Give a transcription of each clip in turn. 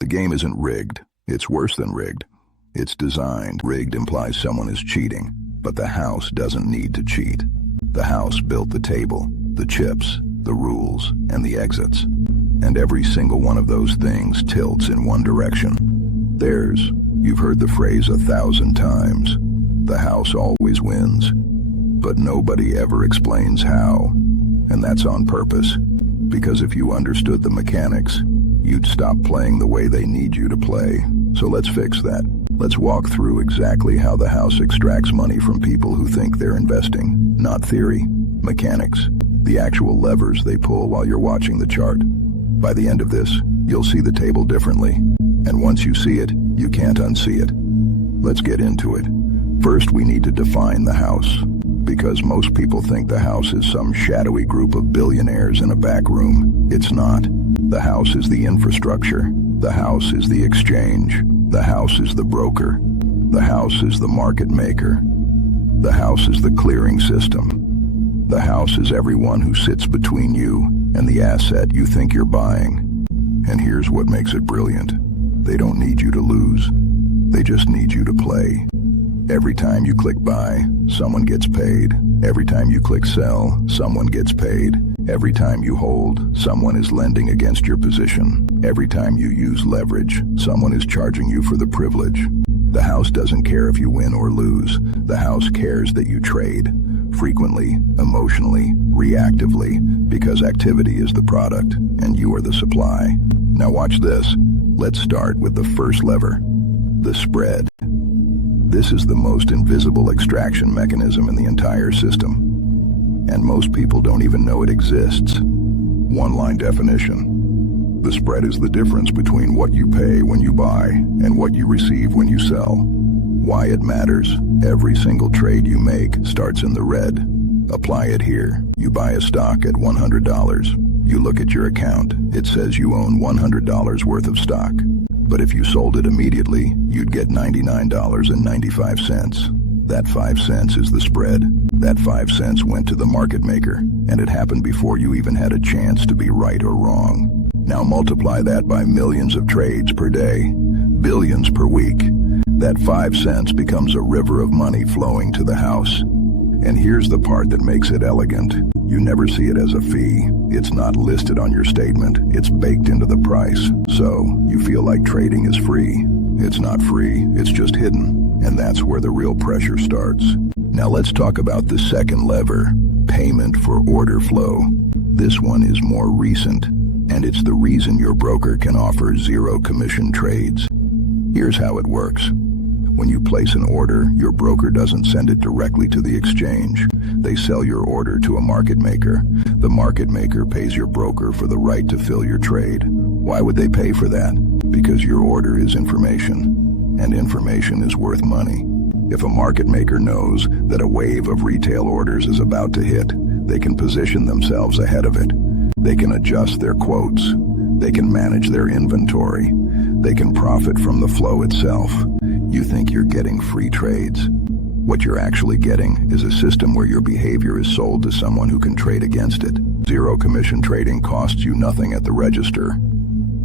The game isn't rigged. It's worse than rigged. It's designed. Rigged implies someone is cheating, but the house doesn't need to cheat. The house built the table, the chips, the rules, and the exits. And every single one of those things tilts in one direction. Theirs. You've heard the phrase 1,000 times. The house always wins. But nobody ever explains how. And that's on purpose. Because if you understood the mechanics, you'd stop playing the way they need you to play. So let's fix that. Let's walk through exactly how the house extracts money from people who think they're investing. Not theory, mechanics. The actual levers they pull while you're watching the chart. By the end of this, you'll see the table differently. And once you see it, you can't unsee it. Let's get into it. First, we need to define the house. Because most people think the house is some shadowy group of billionaires in a back room. It's not. The house is the infrastructure. The house is the exchange. The house is the broker. The house is the market maker. The house is the clearing system. The house is everyone who sits between you and the asset you think you're buying. And here's what makes it brilliant. They don't need you to lose. They just need you to play. Every time you click buy, someone gets paid. Every time you click sell, someone gets paid. Every time you hold, someone is lending against your position. Every time you use leverage, someone is charging you for the privilege. The house doesn't care if you win or lose. The house cares that you trade. Frequently, emotionally, reactively, because activity is the product and you are the supply. Now watch this. Let's start with the first lever, the spread. This is the most invisible extraction mechanism in the entire system. And most people don't even know it exists. One-line definition. The spread is the difference between what you pay when you buy and what you receive when you sell. Why it matters. Every single trade you make starts in the red. Apply it here. You buy a stock at $100. You look at your account. It says you own $100 worth of stock. But if you sold it immediately, you'd get $99.95. That 5 cents is the spread. That 5 cents went to the market maker, and it happened before you even had a chance to be right or wrong. Now multiply that by millions of trades per day, billions per week. That 5 cents becomes a river of money flowing to the house. And here's the part that makes it elegant. You never see it as a fee. It's not listed on your statement. It's baked into the price. So you feel like trading is free. It's not free. It's just hidden. And that's where the real pressure starts. Now let's talk about the second lever, payment for order flow. This one is more recent, and it's the reason your broker can offer zero commission trades. Here's how it works. When you place an order, your broker doesn't send it directly to the exchange. They sell your order to a market maker. The market maker pays your broker for the right to fill your trade. Why would they pay for that? Because your order is information, and information is worth money. If a market maker knows that a wave of retail orders is about to hit, they can position themselves ahead of it. They can adjust their quotes. They can manage their inventory. They can profit from the flow itself. You think you're getting free trades. What you're actually getting is a system where your behavior is sold to someone who can trade against it. Zero commission trading costs you nothing at the register.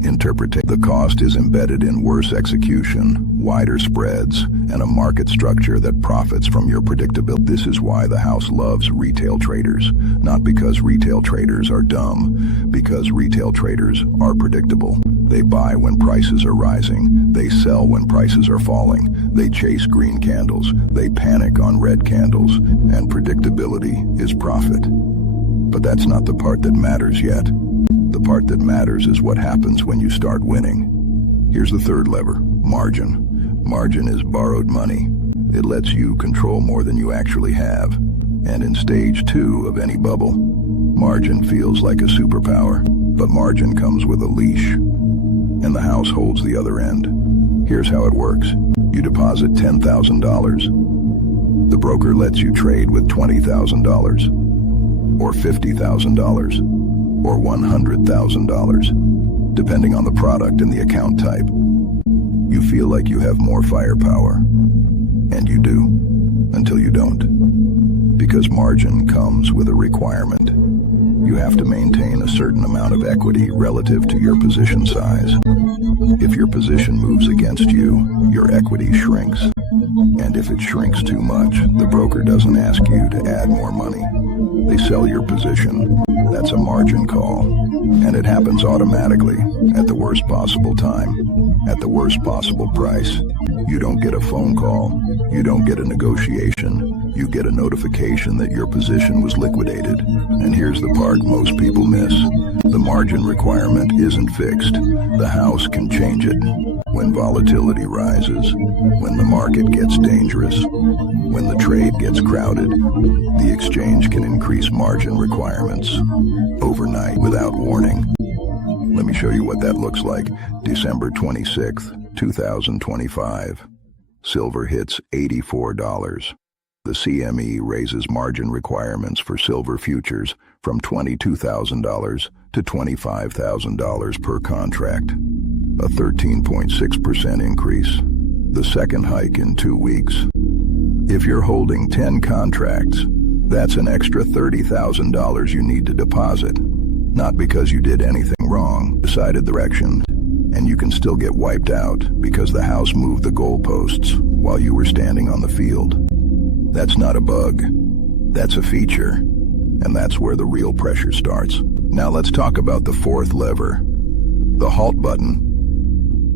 The cost is embedded in worse execution, wider spreads, and a market structure that profits from your predictability. This is why the house loves retail traders. Not because retail traders are dumb, because retail traders are predictable. They buy when prices are rising. They sell when prices are falling. They chase green candles. They panic on red candles. And predictability is profit. But that's not the part that matters yet. The part that matters is what happens when you start winning. Here's the third lever, margin. Margin is borrowed money. It lets you control more than you actually have. And in stage 2 of any bubble, margin feels like a superpower. But margin comes with a leash. And the house holds the other end. Here's how it works. You deposit $10,000. The broker lets you trade with $20,000. Or $50,000. Or $100,000, depending on the product and the account type. You feel like you have more firepower, and you do, until you don't. Because margin comes with a requirement. You have to maintain a certain amount of equity relative to your position size. If your position moves against you, your equity shrinks. And if it shrinks too much, the broker doesn't ask you to add more money. They sell your position. That's a margin call. And it happens automatically, at the worst possible time, at the worst possible price. You don't get a phone call. You don't get a negotiation. You get a notification that your position was liquidated. And here's the part most people miss. The margin requirement isn't fixed. The house can change it. When volatility rises, when the market gets dangerous, when the trade gets crowded, the exchange can increase margin requirements overnight without warning. Let me show you what that looks like. December 26th, 2025. Silver hits $84. The CME raises margin requirements for silver futures from $22,000 to $25,000 per contract, a 13.6% increase, the second hike in 2 weeks. If you're holding 10 contracts, that's an extra $30,000 you need to deposit, not because you did anything wrong, decided direction, and you can still get wiped out because the house moved the goalposts while you were standing on the field. That's not a bug, that's a feature, and that's where the real pressure starts. Now let's talk about the fourth lever, the halt button.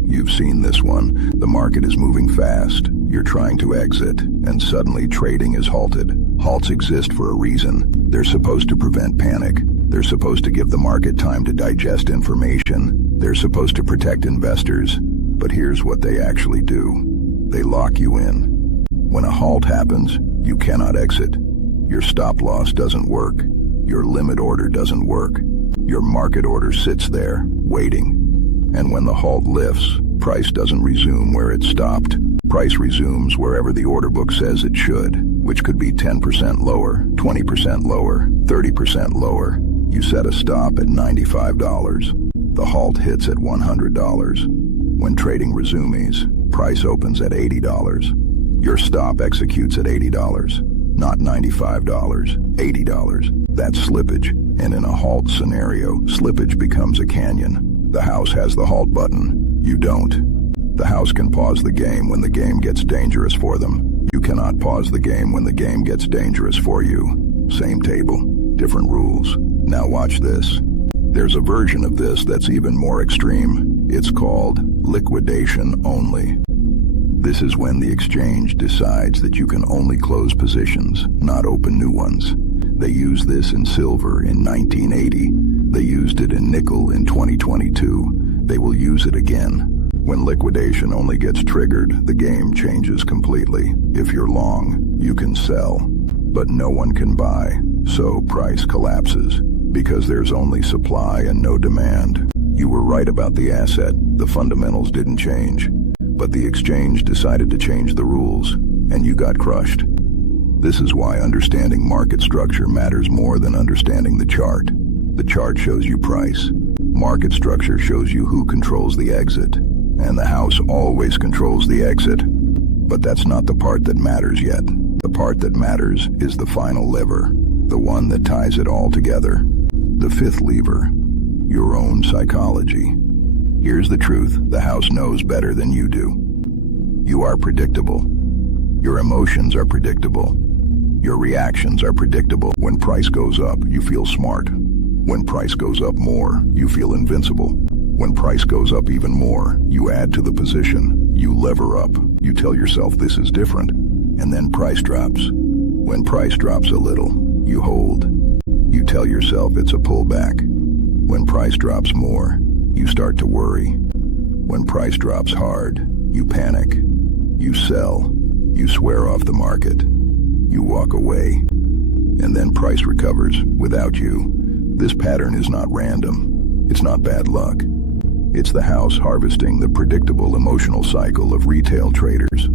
You've seen this one. The market is moving fast. You're trying to exit, and suddenly trading is halted. Halts exist for a reason. They're supposed to prevent panic. They're supposed to give the market time to digest information. They're supposed to protect investors. But here's what they actually do. They lock you in. When a halt happens, you cannot exit. Your stop loss doesn't work. Your limit order doesn't work. Your market order sits there, waiting. And when the halt lifts, price doesn't resume where it stopped. Price resumes wherever the order book says it should, which could be 10% lower, 20% lower, 30% lower. You set a stop at $95. The halt hits at $100. When trading resumes, price opens at $80. Your stop executes at $80, not $95, $80. That's slippage, and in a halt scenario, slippage becomes a canyon. The house has the halt button. You don't. The house can pause the game when the game gets dangerous for them. You cannot pause the game when the game gets dangerous for you. Same table, different rules. Now watch this. There's a version of this that's even more extreme. It's called liquidation only. This is when the exchange decides that you can only close positions, not open new ones. They used this in silver in 1980. They used it in nickel in 2022. They will use it again. When liquidation only gets triggered, the game changes completely. If you're long, you can sell, but no one can buy. So price collapses because there's only supply and no demand. You were right about the asset. The fundamentals didn't change. But the exchange decided to change the rules, and you got crushed. This is why understanding market structure matters more than understanding the chart. The chart shows you price. Market structure shows you who controls the exit, and the house always controls the exit. But that's not the part that matters yet. The part that matters is the final lever, the one that ties it all together. The fifth lever, your own psychology. Here's the truth, the house knows better than you do. You are predictable. Your emotions are predictable. Your reactions are predictable. When price goes up, you feel smart. When price goes up more, you feel invincible. When price goes up even more, you add to the position. You lever up. You tell yourself this is different. And then price drops. When price drops a little, you hold. You tell yourself it's a pullback. When price drops more, you start to worry. When price drops hard, you panic. You sell. You swear off the market. You walk away. And then price recovers without you. This pattern is not random. It's not bad luck. It's the house harvesting the predictable emotional cycle of retail traders.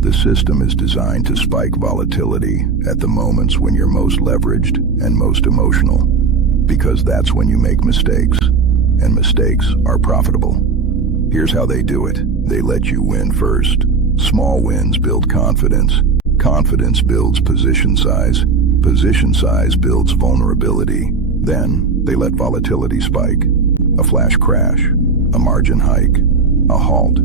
The system is designed to spike volatility at the moments when you're most leveraged and most emotional, because that's when you make mistakes. And mistakes are profitable. Here's how they do it. They let you win first. Small wins build confidence. Confidence builds position size. Position size builds vulnerability. Then they let volatility spike, a flash crash, a margin hike, a halt,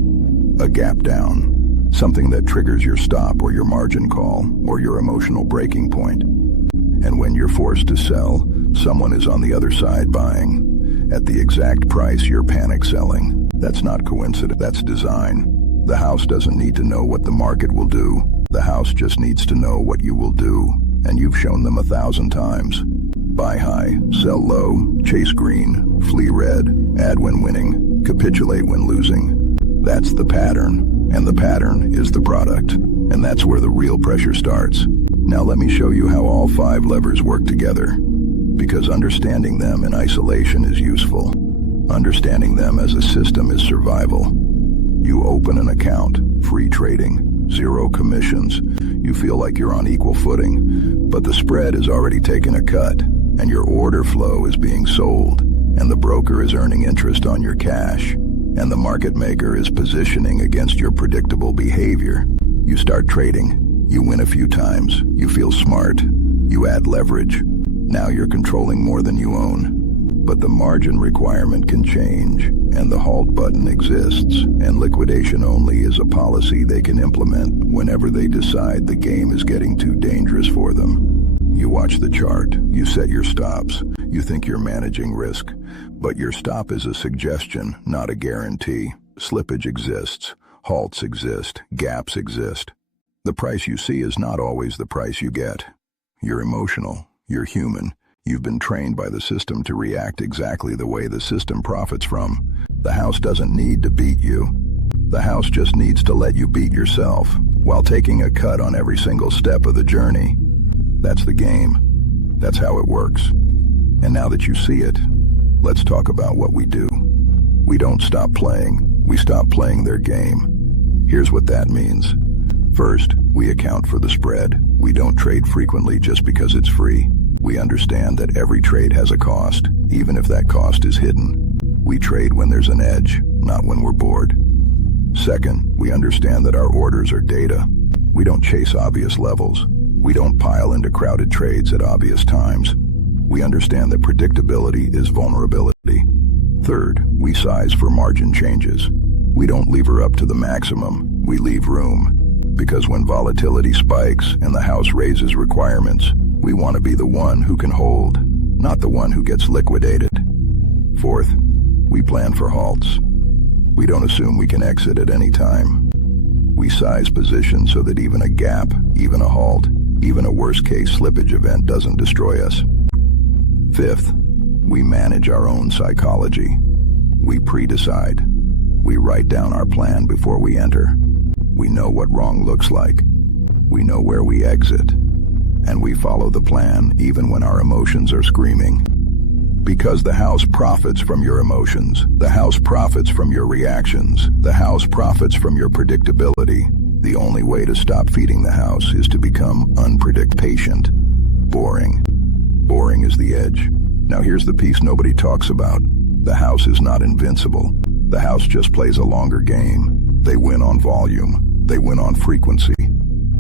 a gap down, something that triggers your stop or your margin call or your emotional breaking point. And when you're forced to sell, someone is on the other side buying at the exact price you're panic selling. That's not coincidence, that's design. The house doesn't need to know what the market will do. The house just needs to know what you will do, and you've shown them 1,000 times. Buy high, sell low, chase green, flee red, add when winning, capitulate when losing. That's the pattern, and the pattern is the product, and that's where the real pressure starts. Now let me show you how all 5 levers work together, because understanding them in isolation is useful. Understanding them as a system is survival. You open an account, free trading, 0 commissions. You feel like you're on equal footing, but the spread has already taken a cut, and your order flow is being sold, and the broker is earning interest on your cash, and the market maker is positioning against your predictable behavior. You start trading, you win a few times, you feel smart, you add leverage. Now you're controlling more than you own. But the margin requirement can change, and the halt button exists, and liquidation only is a policy they can implement whenever they decide the game is getting too dangerous for them. You watch the chart, you set your stops, you think you're managing risk, but your stop is a suggestion, not a guarantee. Slippage exists, halts exist, gaps exist. The price you see is not always the price you get. You're emotional, you're human. You've been trained by the system to react exactly the way the system profits from. The house doesn't need to beat you. The house just needs to let you beat yourself, while taking a cut on every single step of the journey. That's the game. That's how it works. And now that you see it, let's talk about what we do. We don't stop playing. We stop playing their game. Here's what that means. First, we account for the spread. We don't trade frequently just because it's free. We understand that every trade has a cost, even if that cost is hidden. We trade when there's an edge, not when we're bored. Second, we understand that our orders are data. We don't chase obvious levels. We don't pile into crowded trades at obvious times. We understand that predictability is vulnerability. Third, we size for margin changes. We don't lever up to the maximum, we leave room. Because when volatility spikes and the house raises requirements, we want to be the one who can hold, not the one who gets liquidated. Fourth, we plan for halts. We don't assume we can exit at any time. We size positions so that even a gap, even a halt, even a worst-case slippage event doesn't destroy us. Fifth, we manage our own psychology. We pre-decide. We write down our plan before we enter. We know what wrong looks like. We know where we exit. And we follow the plan even when our emotions are screaming. Because the house profits from your emotions, the house profits from your reactions, the house profits from your predictability. The only way to stop feeding the house is to become patient. Boring. Boring is the edge. Now here's the piece nobody talks about. The house is not invincible. The house just plays a longer game. They win on volume. They win on frequency.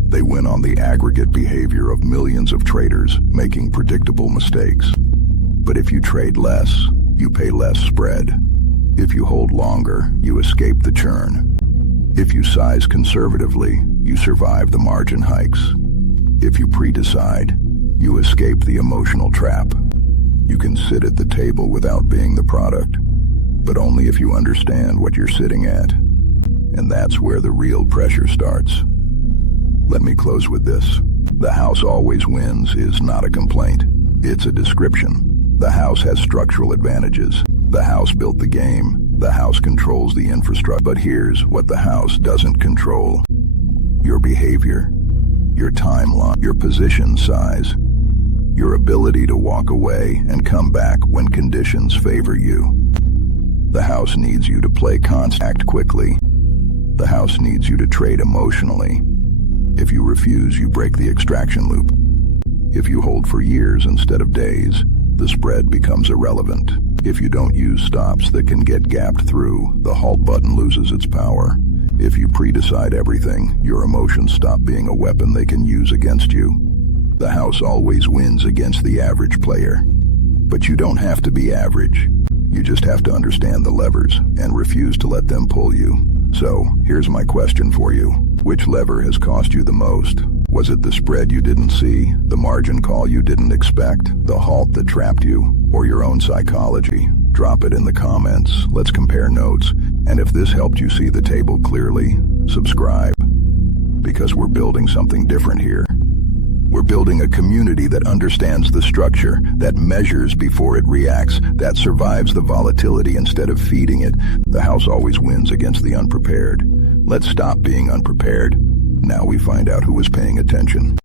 They win on the aggregate behavior of millions of traders making predictable mistakes. But if you trade less, you pay less spread. If you hold longer, you escape the churn. If you size conservatively, you survive the margin hikes. If you pre-decide, you escape the emotional trap. You can sit at the table without being the product, but only if you understand what you're sitting at. And that's where the real pressure starts. Let me close with this. The house always wins is not a complaint. It's a description. The house has structural advantages. The house built the game. The house controls the infrastructure. But here's what the house doesn't control. Your behavior, your timeline, your position size, your ability to walk away and come back when conditions favor you. The house needs you to play act quickly. The house needs you to trade emotionally. If you refuse, you break the extraction loop. If you hold for years instead of days, the spread becomes irrelevant. If you don't use stops that can get gapped through, the halt button loses its power. If you pre-decide everything, your emotions stop being a weapon they can use against you. The house always wins against the average player. But you don't have to be average. You just have to understand the levers and refuse to let them pull you. So, here's my question for you. Which lever has cost you the most? Was it the spread you didn't see, the margin call you didn't expect, the halt that trapped you, or your own psychology? Drop it in the comments. Let's compare notes. And if this helped you see the table clearly, subscribe. Because we're building something different here. We're building a community that understands the structure, that measures before it reacts, that survives the volatility instead of feeding it. The house always wins against the unprepared. Let's stop being unprepared. Now we find out who was paying attention.